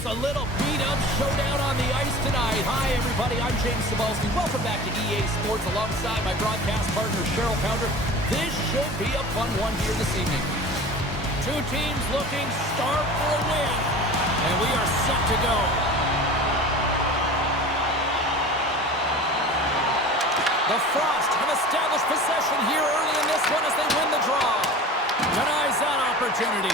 It's a little beat-up showdown on the ice tonight. Hi, everybody. I'm James Cebulski. Welcome back to EA Sports alongside my broadcast partner, Cheryl Pounder. This should be a fun one here this evening. Two teams looking starved for a win, and we are set to go. The Frost have established possession here early in this one as they win the draw. Denies that opportunity.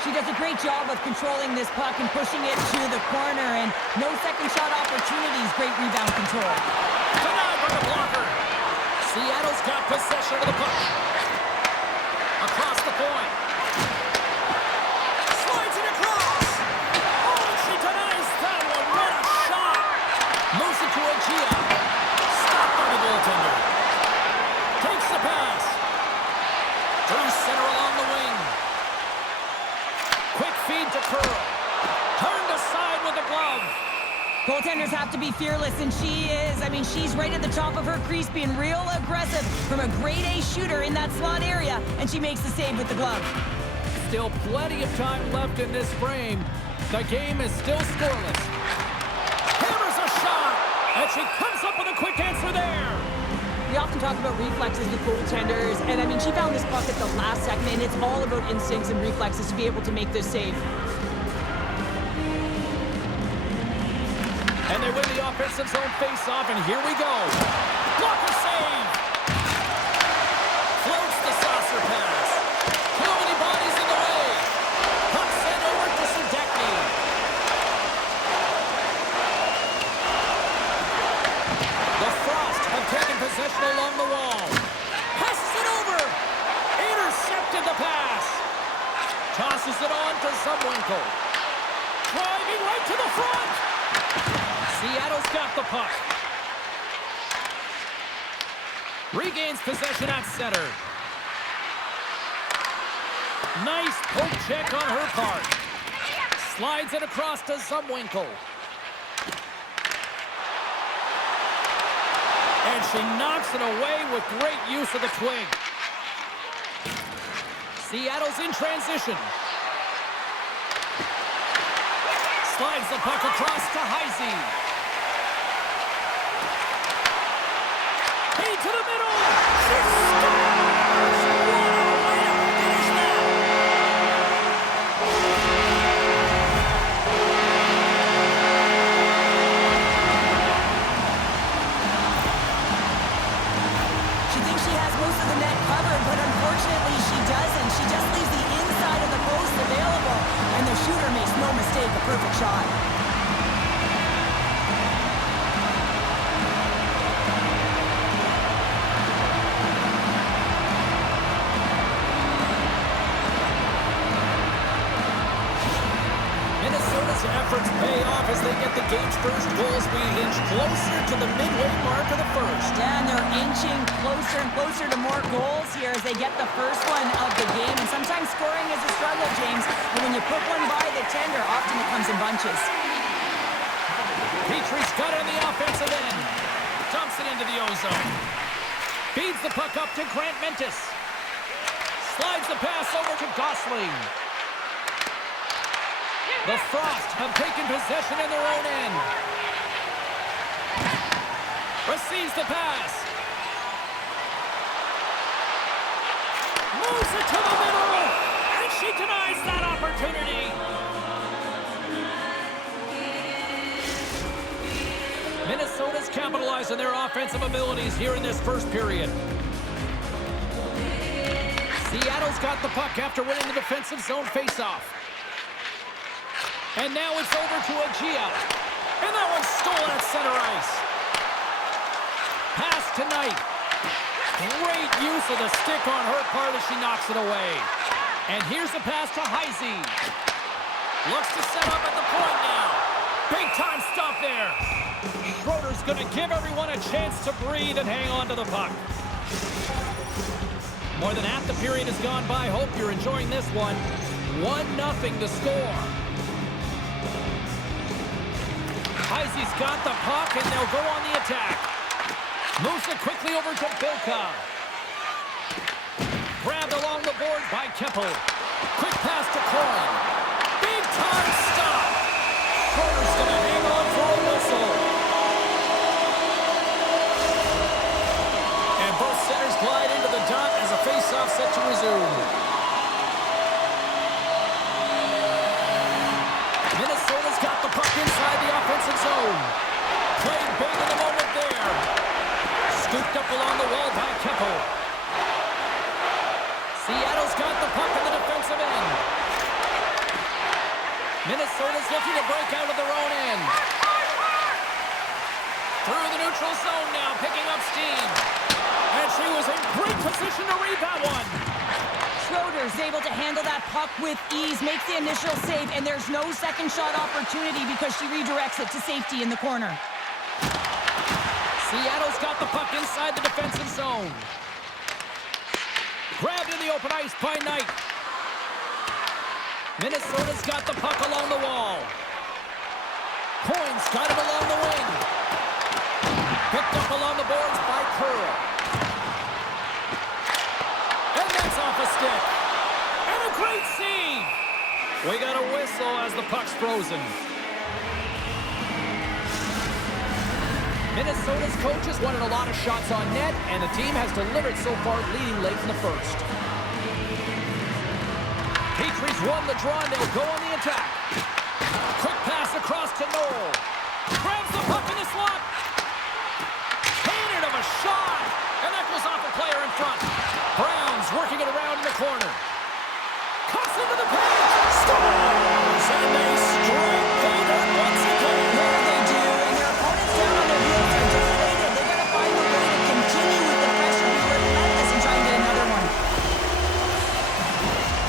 She does a great job of controlling this puck and pushing it to the corner, and no second shot opportunities. Great rebound control. Denied by the blocker. Seattle's got possession of the puck. Across the point. Slides it across. Oh, and she denies that one. What a shot. Moves it to Gia. Stopped by the goaltender. Takes the pass. Through center along the wing. Quick feed to Curl. Turned aside with a glove. Goaltenders have to be fearless, and she is. I mean, she's right at the top of her crease, being real aggressive from a grade A shooter in that slot area, and she makes the save with the glove. Still plenty of time left in this frame. The game is still scoreless. Hammers a shot, and she comes up with a quick answer there. We often talk about reflexes with goaltenders, and I mean, she found this puck at the last second, and it's all about instincts and reflexes to be able to make this save. And they win the offensive zone face-off, and here we go. Blocker save. Floats the saucer pass. Too many bodies in the way. Puck sent over to Sadecki. The Frost have taken possession along the wall. Passes it over. Intercepted the pass. Tosses it on to Zumwinkle. Driving right to the front. Seattle's got the puck. Regains possession at center. Nice poke check on her part. Slides it across to Zumwinkle. And she knocks it away with great use of the twig. Seattle's in transition. Slides the puck across to Heisey. Feed to the middle. She scores! What a way to finish that! She thinks she has most of the net covered, but unfortunately she doesn't. She just leaves the inside of the post available, and the shooter makes no mistake, a perfect shot. Minnesota's efforts pay off as they get the game's first goals. We inch closer to the midway mark of the first. Yeah, and they're inching closer and closer to more goals here as they get the first one of the game. And sometimes scoring is a struggle, James. And when you put one by the tender, often it comes in bunches. Petrie's got it on the offensive end. Dumps it into the ozone. Feeds the puck up to Grant Mentis. Slides the pass over to Gosling. The Frost have taken possession in their own end. Receives the pass. Moves it to the middle. And she denies that opportunity. Minnesota's capitalized on their offensive abilities here in this first period. Seattle's got the puck after winning the defensive zone faceoff. And now it's over to Gia. And that one's stolen at center ice. Pass tonight. Great use of the stick on her part as she knocks it away. And here's the pass to Heisey. Looks to set up at the point now. Big time stop there. Schroeder's going to give everyone a chance to breathe and hang on to the puck. More than half the period has gone by. Hope you're enjoying this one. 1-0 to score. Heisey's got the puck, and they'll go on the attack. Moves it quickly over to Bilka. Grabbed along the boards by Keppel. Quick pass to Torrent. Big time stop. resumed. Minnesota's got the puck inside the offensive zone. Played big in the moment there. Scooped up along the wall by Keppel. Seattle's got the puck in the defensive end. Minnesota's looking to break out of their own end. Through the neutral zone now, picking up steam. And she was in great position to read that one. Schroeder's able to handle that puck with ease, makes the initial save, and there's no second shot opportunity because she redirects it to safety in the corner. Seattle's got the puck inside the defensive zone. Grabbed in the open ice by Knight. Minnesota's got the puck along the wall. Coyne's got it along the wing. Picked up along the boards by Curl. And that's off a stick. And a great save. We got a whistle as the puck's frozen. Minnesota's coaches wanted a lot of shots on net, and the team has delivered so far, leading late in the first. Petrie's won the draw, and they'll go on the attack. Quick pass across to Knoll. Grabs the puck in the slot. Painted of a shot, and that goes off a player in front. Brown's working it around in the corner. Cuts into the paint. Scores! And they strike Kraken once again. There they do, and their opponents down on their heels are deflated. They got to find a way to continue with the pressure, be relentless, and try and get another one.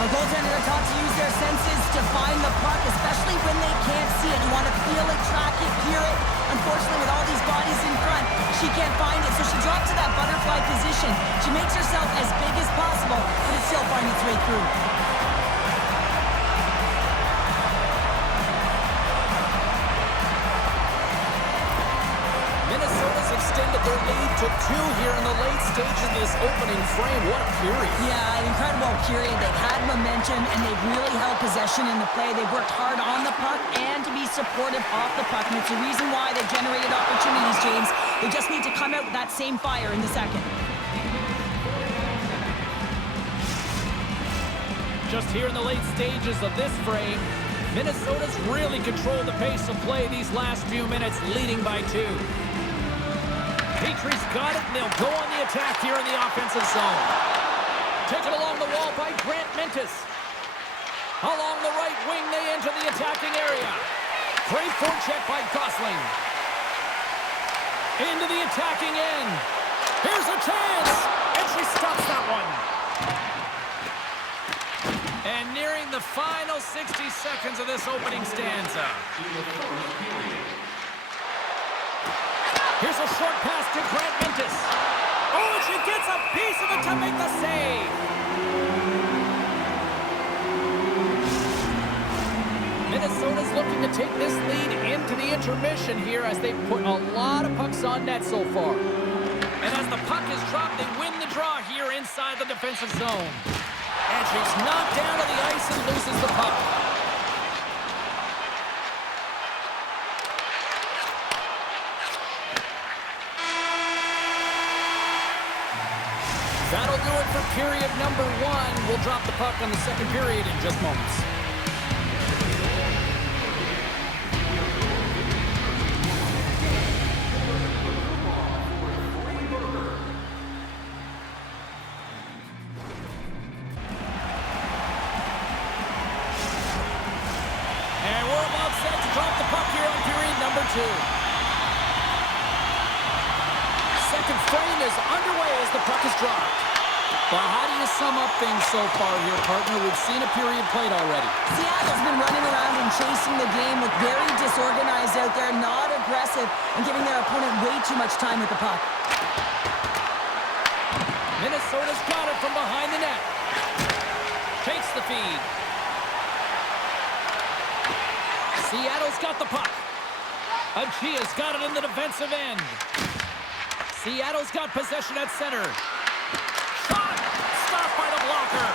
Our goaltender are taught to use their senses to find the puck, especially when they can't see it. You want to feel it, track it, hear it. Unfortunately, with all these bodies in front, she can't find it, so she drops to that butterfly position. She makes herself as big as possible, but it still finds its way through. Minnesota's extended their lead to 2 here in the late stages of this opening frame. What a period. Yeah, an incredible period. They've had momentum, and they've really held possession in the play. They've worked hard on the puck and to be supportive off the puck, and it's the reason why they've generated opportunities, James. They just need to come out with that same fire in the second. Just here in the late stages of this frame, Minnesota's really controlled the pace of play these last few minutes, leading by 2. Petrie's got it, and they'll go on the attack here in the offensive zone. Taken along the wall by Grant Mentis. Along the right wing, they enter the attacking area. Great forecheck by Gosling. Into the attacking end. Here's a chance, and she stops that one. And nearing the final 60 seconds of this opening stanza. Here's a short pass to Grant Mentis. Oh, and she gets a piece of it to make the save. Minnesota's looking to take this lead into the intermission here as they put a lot of pucks on net so far. And as the puck is dropped, they win the draw here inside the defensive zone. And she's knocked down to the ice and loses the puck. That'll do it for period number 1. We'll drop the puck on the second period in just moments. And we're about set to drop the puck here on period number 2. Second frame is underway as the puck is dropped. Well, how do you sum up things so far here, partner? We've seen a period played already. Seattle's been running around and chasing the game, with very disorganized out there, not aggressive, and giving their opponent way too much time with the puck. Minnesota's got it from behind the net. Takes the feed. Seattle's got the puck. Achia's got it in the defensive end. Seattle's got possession at center. Shot! Stopped by the blocker.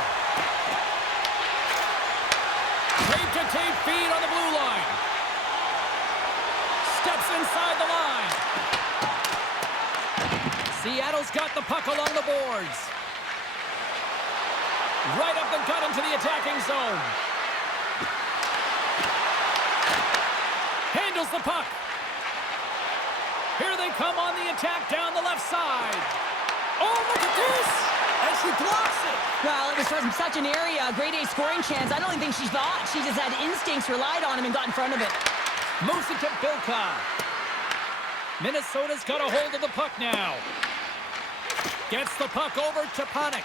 Tape-to-tape feed on the blue line. Steps inside the line. Seattle's got the puck along the boards. Right up the gut into the attacking zone. Handles the puck. Here they come on the attack down the left side. Oh, look at this! And she blocks it. Well, it was from such an area, a grade A scoring chance. I don't even think she thought. She just had instincts, relied on him, and got in front of it. Moves it to Bilka. Minnesota's got a hold of the puck now. Gets the puck over to Panik.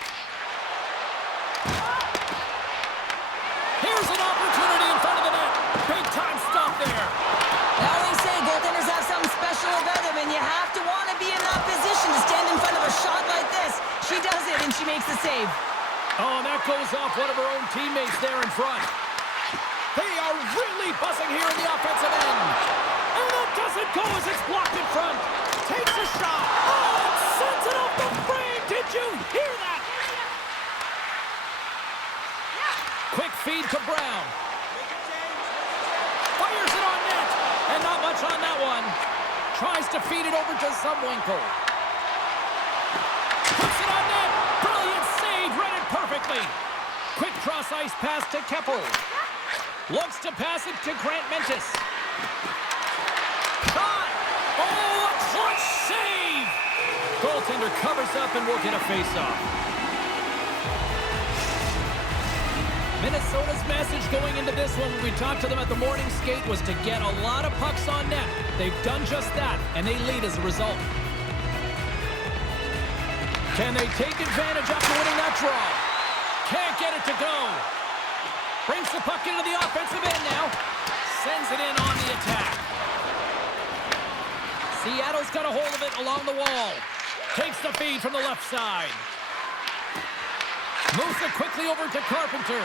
Here's an opportunity in front of the net. Big time stop there. They always say goaltenders have something special about them, and you have to want to be in that position to stand in front of a shot like this. She does it, and she makes the save. Oh, and that goes off one of her own teammates there in front. They are really buzzing here in the offensive end. And that doesn't go as it's blocked in front. Takes a shot. Oh, it sends it off the frame. Did you hear that? Quick feed to Brown. Fires it on net. And not much on that one. Tries to feed it over to Zumwinkle. Puts it on net. Brilliant save. Read it perfectly. Quick cross-ice pass to Keppel. Looks to pass it to Grant Mentis. Shot! Oh, a clutch save! Goaltender covers up and will get a face-off. Minnesota's message going into this one when we talked to them at the morning skate was to get a lot of pucks on net. They've done just that, and they lead as a result. Can they take advantage after winning that draw? Can't get it to go. Brings the puck into the offensive end now. Sends it in on the attack. Seattle's got a hold of it along the wall. Takes the feed from the left side. Moves it quickly over to Carpenter.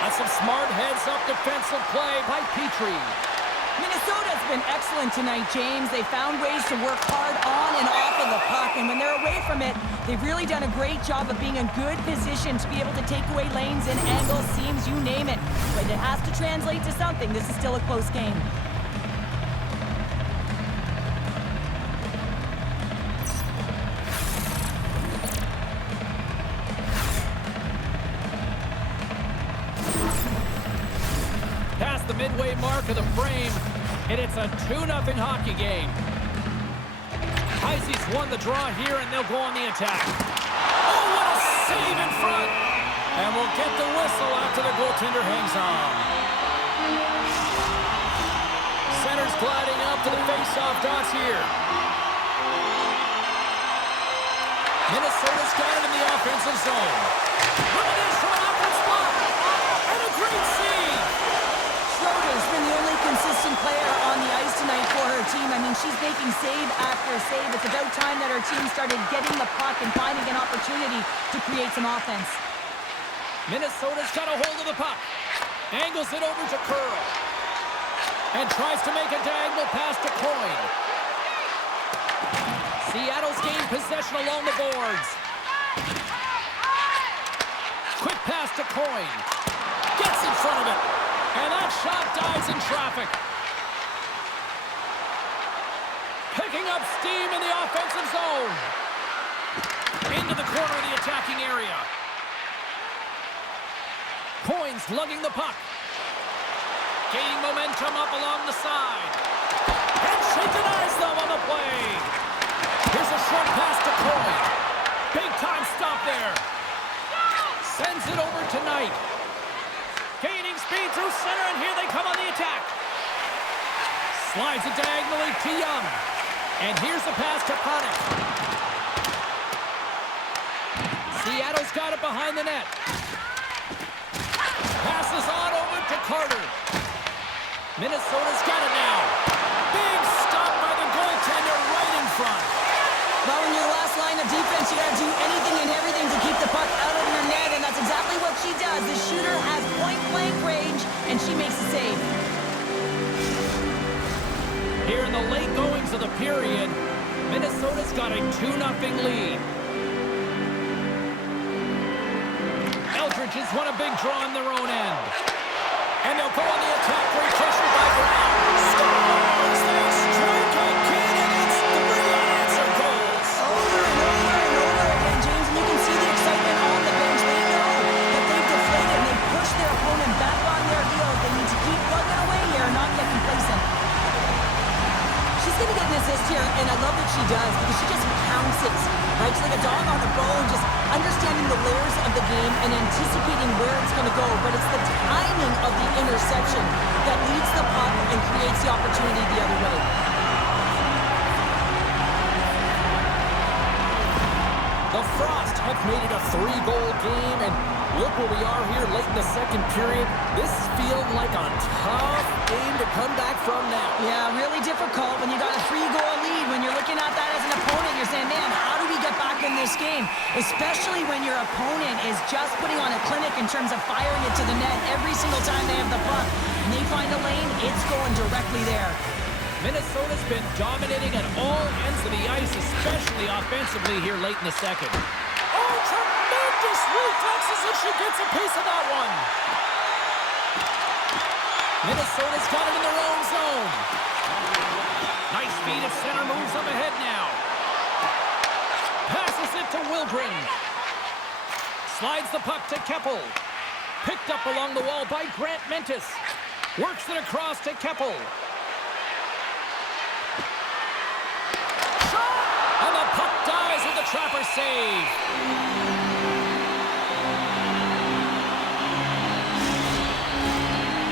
That's some smart heads-up defensive play by Petrie. Minnesota's been excellent tonight, James. They found ways to work hard on and off of the puck, and when they're away from it, they've really done a great job of being in good position to be able to take away lanes and angles, seams, you name it. But it has to translate to something. This is still a close game. Past the midway mark of the frame, and it's a 2-0 hockey game. Heisey's won the draw here, and they'll go on the attack. Oh, what a save in front! And we'll get the whistle after the goaltender hangs on. Center's gliding up to the face-off dots here. Minnesota's got it in the offensive zone. Look at this from an upward spot. And a great save. Schroeder's been the only consistent player on the ice tonight for her team. I mean, she's making save after save. It's about time that her team started getting the puck and finding an opportunity to create some offense. Minnesota's got a hold of the puck. Angles it over to Curl. And tries to make a diagonal pass to Coyne. Seattle's gained possession along the boards. Quick pass to Coyne. Gets in front of it. And that shot dies in traffic. Picking up steam in the offensive zone. Into the corner of the attacking area. Coyne's lugging the puck. Gaining momentum up along the side. And she denies them on the play. Here's a short pass to Coyne. Big time stop there. Sends it over to Knight. Gaining speed through center, and here they come on the attack. Slides it diagonally to Young. And here's the pass to Panik. Seattle's got it behind the net. Passes on over to Carter. Minnesota's got it now. Big stop by the goaltender right in front. Well, when you're the last line of defense, you got to do anything and everything to keep the puck out of your net, and that's exactly what she does. The shooter has point-blank range, and she makes the save. Here in the late goings of the period, Minnesota's got a 2-0 lead. Eldridge has won a big draw on their own end. And they'll go on the attack, great pressure by Brown. Scores! They strike again, and it's 3 unanswered goals. Over and over and over again, James, and you can see the excitement on the she does, because she just pounces, right? She's like a dog on a bone, just understanding the layers of the game and anticipating where it's going to go. But it's the timing of the interception that leads the puck and creates the opportunity the other way. The Frost have made it a 3-goal game, and look where we are here late in the second period. This is feeling like a tough game to come back from now. Yeah, really difficult when you got a 3-goal lead. When you're looking at that as an opponent, you're saying, man, how do we get back in this game? Especially when your opponent is just putting on a clinic in terms of firing it to the net every single time they have the puck. And they find a lane, it's going directly there. Minnesota's been dominating at all ends of the ice, especially offensively here late in the second. Oh, tremendous reflexes as she gets a piece of that one. Minnesota's got it in their own zone. Nice feed at center, moves up ahead now. Passes it to Wilgren. Slides the puck to Keppel. Picked up along the wall by Grant Mentis. Works it across to Keppel. And the puck dies with the Trapper save.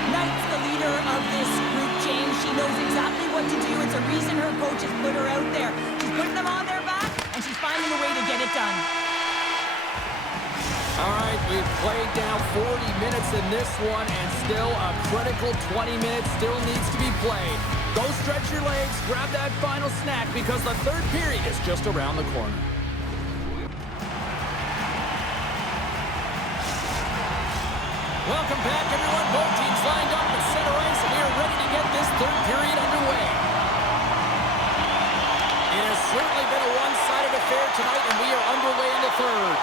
Knight's the leader of this group, James. She knows exactly what to do. It's a reason her coach has put her out there. She's putting them on their back, and she's finding a way to get it done. All right, we've played down 40 minutes in this one, and still a critical 20 minutes still needs to be played. Go stretch your legs, grab that final snack, because the third period is just around the corner. Welcome back, everyone. Both teams lined up at center ice, and we are ready to get this third period underway. It has certainly been a one-sided affair tonight, and we are underway in the third.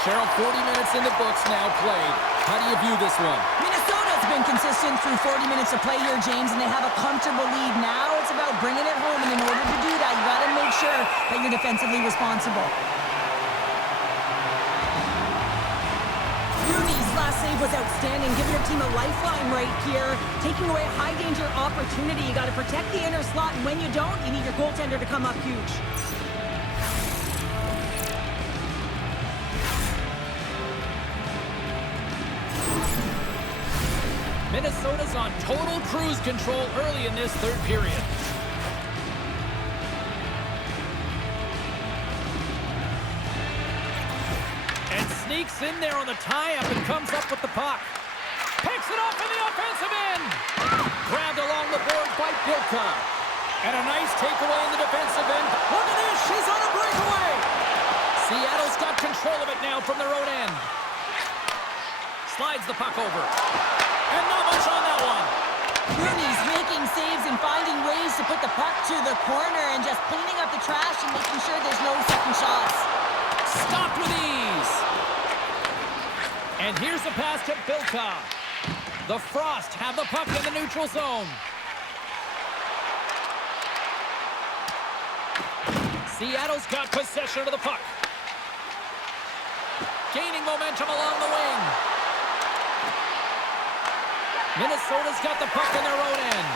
Cheryl, 40 minutes in the books now played. How do you view this one? Minnesota's been consistent through 40 minutes of play here, James, and they have a comfortable lead. Now it's about bringing it home, and in order to do that, you got to make sure that you're defensively responsible. Rooney's last save was outstanding, giving her team a lifeline right here, taking away a high-danger opportunity. You got to protect the inner slot, and when you don't, you need your goaltender to come up huge. Minnesota's on total cruise control early in this third period. And sneaks in there on the tie-up and comes up with the puck. Picks it up in the offensive end. Grabbed along the boards by Bilka. And a nice takeaway in the defensive end. Look at this, she's on a breakaway. Seattle's got control of it now from their own end. Slides the puck over. And not much on that one. Rooney's making saves and finding ways to put the puck to the corner and just cleaning up the trash and making sure there's no second shots. Stopped with ease. And here's the pass to Bilka. The Frost have the puck in the neutral zone. Seattle's got possession of the puck. Gaining momentum along the wing. Minnesota's got the puck in their own end.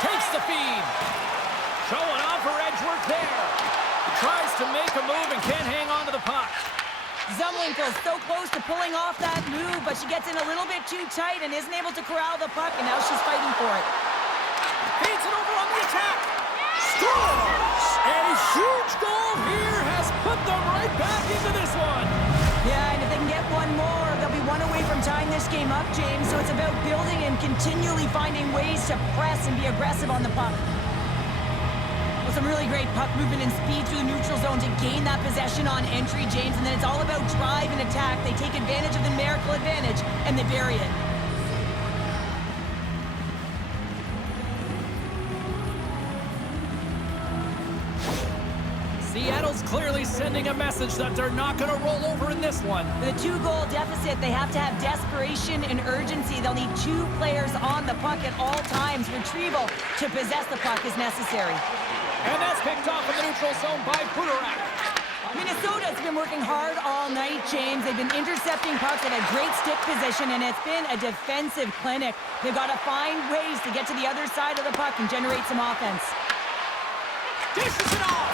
Takes the feed. Showing off her edge work there. Tries to make a move and can't hang on to the puck. Zumwinkel's so close to pulling off that move, but she gets in a little bit too tight and isn't able to corral the puck, and now she's fighting for it. Feeds it over on the attack. Scores! A huge goal here has put them right back into this one. Yeah, and if they can get one more, they'll be one away from tying this game up, James. So it's about building and continually finding ways to press and be aggressive on the puck. With some really great puck movement and speed through the neutral zone to gain that possession on entry, James. And then it's all about drive and attack. They take advantage of the numerical advantage, and they bury it. Seattle's clearly sending a message that they're not going to roll over in this one. With a 2-goal deficit, they have to have desperation and urgency. They'll need 2 players on the puck at all times. Retrieval to possess the puck is necessary. And that's picked off in the neutral zone by Budorak. Minnesota's been working hard all night, James. They've been intercepting pucks at a great stick position, and it's been a defensive clinic. They've got to find ways to get to the other side of the puck and generate some offense. Dishes it off.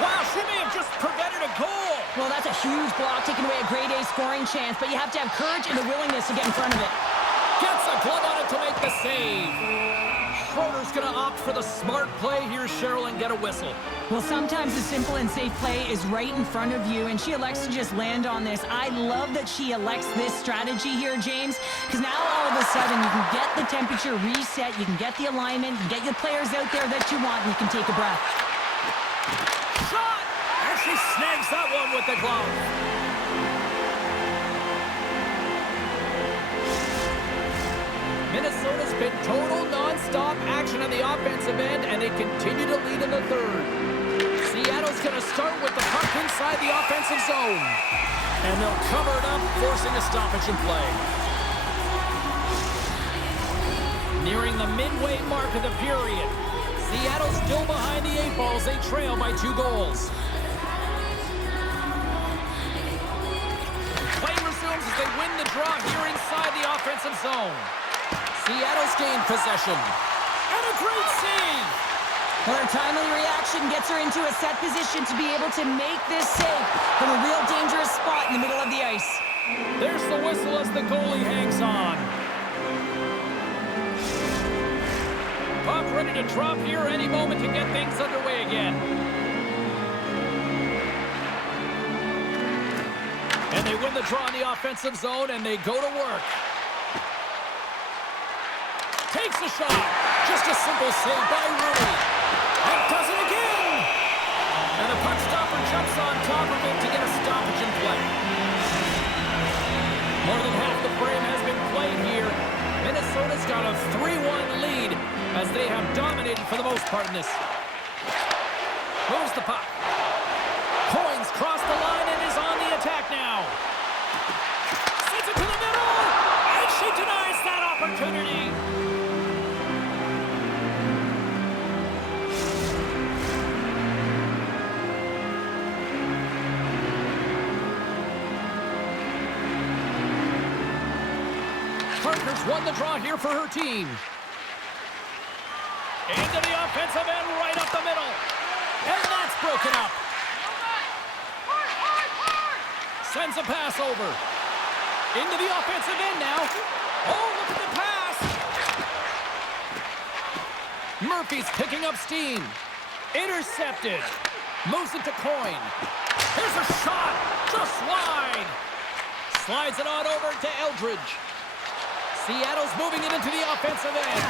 Wow, she may have just prevented a goal. Well, that's a huge block, taking away a grade A scoring chance, but you have to have courage and the willingness to get in front of it. Gets a glove on it to make the save. Schroeder's going to opt for the smart play here, Cheryl, and get a whistle. Well, sometimes the simple and safe play is right in front of you, and she elects to just land on this. I love that she elects this strategy here, James, because now all of a sudden you can get the temperature reset, you can get the alignment, you can get your players out there that you want, and you can take a breath. Shot! And she snags that one with the glove. Minnesota's been total non-stop action on the offensive end, and they continue to lead in the third. Seattle's going to start with the puck inside the offensive zone. And they'll cover it up, forcing a stoppage in play. Nearing the midway mark of the period. Seattle's still behind the 8 balls. They trail by 2 goals. Play resumes as they win the draw here inside the offensive zone. Seattle's gained possession. And a great save! Well, her timely reaction gets her into a set position to be able to make this save from a real dangerous spot in the middle of the ice. There's the whistle as the goalie hangs on. Puck ready to drop here any moment to get things underway again. And they win the draw in the offensive zone, and they go to work. Takes a shot. Just a simple save by Rudy. And does it again. And the puck stopper jumps on top of it to get a stoppage in play. More than half the frame has been played here. Minnesota's got a 3-1 lead as they have dominated for the most part in this. Moves the puck. Coins cross the line and is on the attack now. Sends it to the middle. And she denies that opportunity. Partners won the draw here for her team. Into the offensive end, right up the middle. And that's broken up. Sends a pass over. Into the offensive end now. Oh, look at the pass. Murphy's picking up steam. Intercepted. Moves it to Coin. Here's a shot. Just wide. Slides it on over to Eldridge. Seattle's moving it into the offensive end.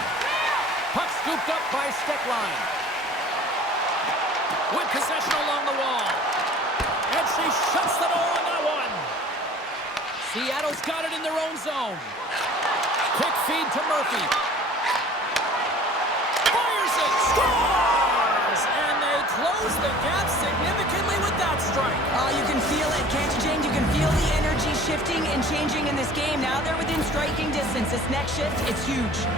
Puck scooped up by Steckline. With possession along the wall. And she shuts the door on that one. Seattle's got it in their own zone. Quick feed to Murphy. Fires it. Scores! And they close the gap significantly with that strike. Oh, you can feel it, can't you, Jane? You can feel the energy shifting and changing in this game. Now they're within striking distance. This next shift, it's huge.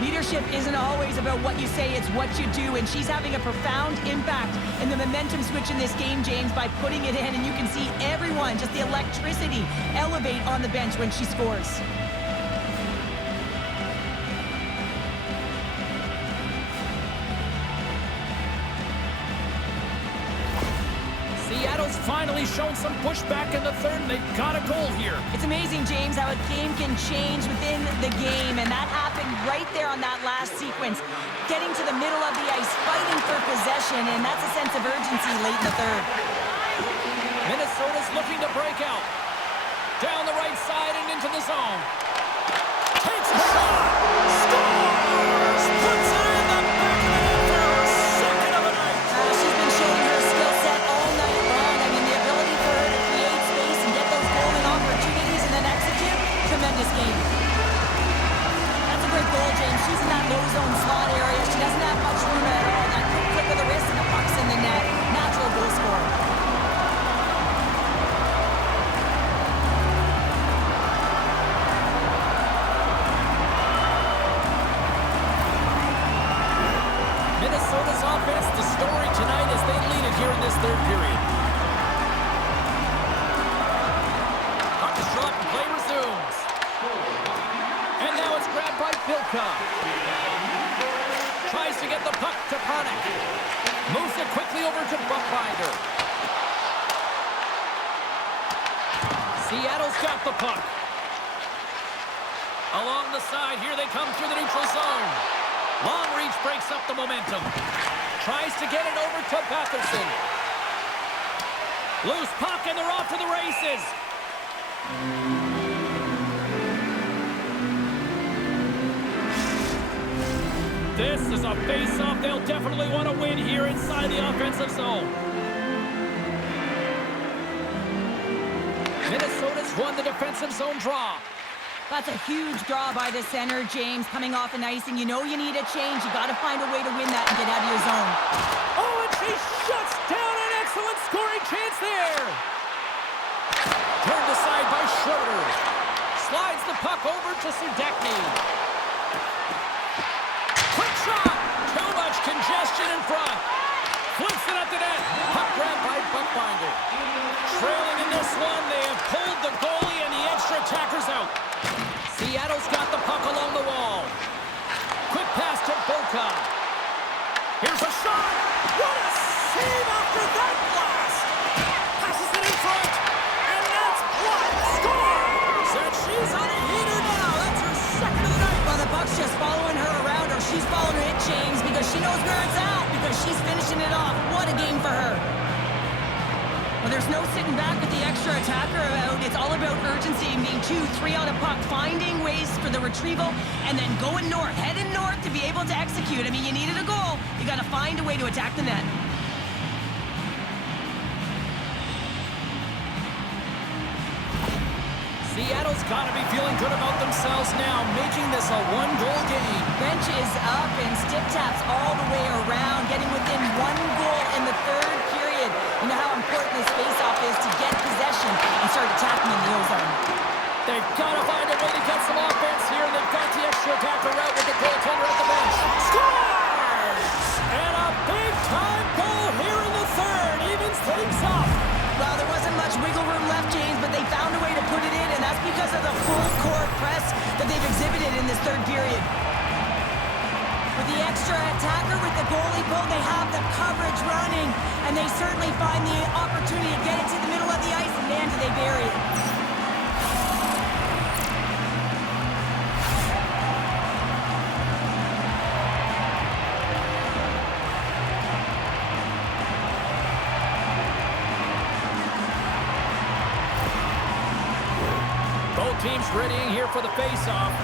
Leadership isn't always about what you say, it's what you do, and she's having a profound impact in the momentum switch in this game, James, by putting it in, and you can see everyone, just the electricity, elevate on the bench when she scores. Seattle's finally shown some pushback in the third, and they've got a goal here. It's amazing, James, how a game can change within the game, and that happened right there on that last sequence. Getting to the middle of the ice, fighting for possession, and that's a sense of urgency late in the third. Minnesota's looking to break out. Down the right side and into the zone. Takes a shot. Scores! Puts it in the back of the net for her second of the night. She's been showing her skill set all night long. I mean, the ability for her to create space and get those golden opportunities and then execute, tremendous game. That's a great goal, James. She's in that low zone slot area. She doesn't have much room at all. That quick flip of the wrist and the puck's in the net. Natural goal scorer. Minnesota's offense, the story tonight as they lead it here in this third period. Puck is dropped and play resumes. And now it's grabbed by Pilka. Tries to get the puck to to Kraken. Moves it quickly over to Buckbinder. Seattle's got the puck. Along the side, here they come through the neutral zone. Long reach breaks up the momentum. Tries to get it over to Patterson. Loose puck, and they're off to the races. This is a face-off they'll definitely want to win here inside the offensive zone. Minnesota's won the defensive zone draw. That's a huge draw by the center, James, coming off an icing. You know you need a change. You got to find a way to win that and get out of your zone. Oh, and she shuts down an excellent scoring chance there. Turned aside by Schroeder. Slides the puck over to Sudekny. Quick shot. Too much congestion in front. Flips it up to net. Puck grabbed by Buckbinder. Trailing in this one, they have pulled the goalie and the extra attackers out. Seattle's got the puck along the wall. Quick pass to Boca. Here's a shot. What a save after that blast. Passes it in front. And that's blocked. Scores. And she's on a heater now. That's her second of the night. Well, the puck's just following her around, or she's following it, James, because she knows where it's at, because she's finishing it off. What a game for her. Well, there's no sitting back with the extra attacker out. It's all about urgency, being 2-3 on a puck, finding ways for the retrieval, and then going north, heading north to be able to execute. I mean, you needed a goal. You got to find a way to attack the net. Seattle's got to be feeling good about themselves now, making this a one-goal game. Bench is up and stick taps all the way around, getting within one goal in the third period. You know how important this face-off is to get possession and start attacking in the O-zone. They've got to find a way to get some offense here. They've got the extra attacker out with the goaltender at the bench. Scores! And a big-time goal here in the third. Evens things up. Well, there wasn't much wiggle room left, James, but they found a way to put it in, and that's because of the full-court press that they've exhibited in this third period. With the extra attacker with the goalie pull, they have the coverage running, and they certainly find the opportunity to get it to the middle of the ice, and man, do they bury it. Both teams readying here for the face-off.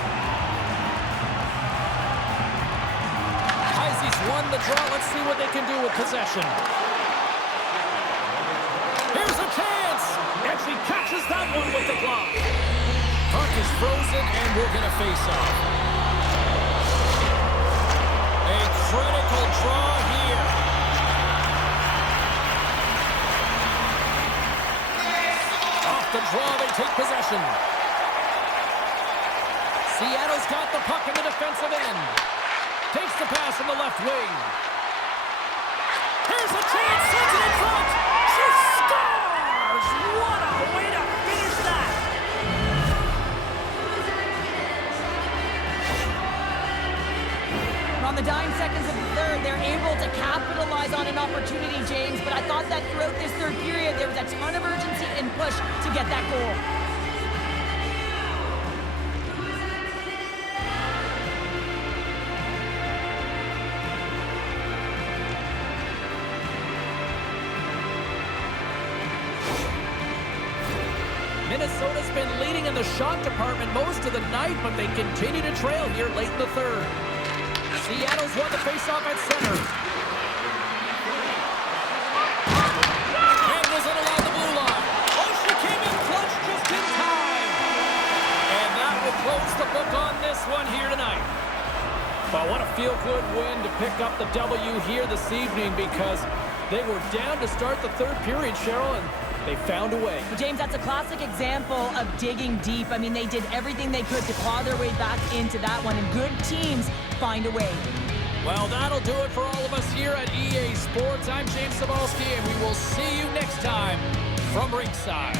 Heisey's won the draw. Let's see what they can do with possession. Here's a chance! And she catches that one with the glove. Puck is frozen, and we're going to face off. A critical draw here. Off the draw, they take possession. Seattle's got the puck in the defensive end. Takes the pass in the left wing. Here's a chance, sends it in front. She scores! What a way to finish that! On the dying seconds of the third, they're able to capitalize on an opportunity, James, but I thought that throughout this third period, there was a ton of urgency and push to get that goal. Minnesota's been leading in the shot department most of the night, but they continue to trail here late in the third. Seattle's won the faceoff at center. And isn't allowed the blue line. Oh, she came in clutch just in time. And that will close the book on this one here tonight. But what a feel-good win to pick up the W here this evening, because they were down to start the third period, Cheryl, and they found a way. James, that's a classic example of digging deep. I mean, they did everything they could to claw their way back into that one, and good teams find a way. Well, that'll do it for all of us here at EA Sports. I'm James Cebulski, and we will see you next time from ringside.